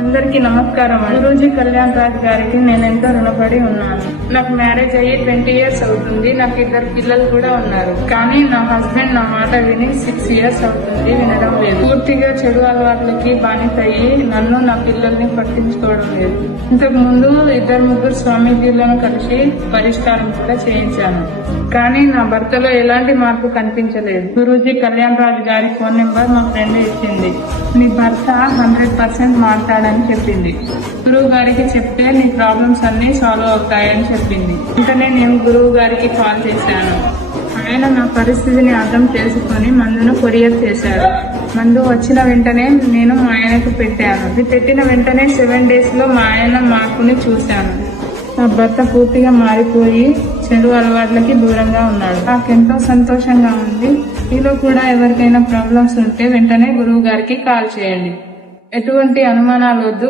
అందరికీ నమస్కారం. గురూజీ కళ్యాణ్ రాజ్ గారికి నేను ఎంతో రుణపడి ఉన్నాను. నాకు మ్యారేజ్ అయ్యి 20 years అవుతుంది. నాకు 2 పిల్లలు కూడా ఉన్నారు. కానీ నా హస్బెండ్ నా మాట విని 6 years అవుతుంది వినడం లేదు. పూర్తిగా చెడు అలవాట్లకి బానిసయ్యి నన్ను నా పిల్లల్ని పట్టించుకోవడం లేదు. ఇంతకు ముందు 2-3 స్వామీజీలను కలిసి పరిష్కారం కూడా చేయించాను. కానీ నా భర్తలో ఎలాంటి మార్పు కనిపించలేదు. గురూజీ కళ్యాణ్ రాజ్ గారి ఫోన్ నెంబర్ మా ఫ్రెండ్ ఇచ్చింది. నీ భర్త 100% మాట్లాడని చెప్పింది. గురువు గారికి చెప్తే నీ ప్రాబ్లమ్స్ అన్ని సాల్వ్ అవుతాయని చెప్పింది. వెంటనే నేను గురువు గారికి కాల్ చేశాను. ఆయన నా పరిస్థితిని అర్థం చేసుకుని మందును కొరియర్ చేశారు. మందు వచ్చిన వెంటనే నేను మా ఆయనకు పెట్టాను. ఇది పెట్టిన వెంటనే 7 days లో మా ఆయన మార్పుని చూశాను. నా భర్త పూర్తిగా మారిపోయి చెడు అలవాట్లకి దూరంగా ఉన్నాడు. నాకెంతో సంతోషంగా ఉంది. మీలో కూడా ఎవరికైనా ప్రాబ్లమ్స్ ఉంటే వెంటనే గురువు గారికి కాల్ చేయండి. ఎటువంటి అనుమానాలు వద్దు.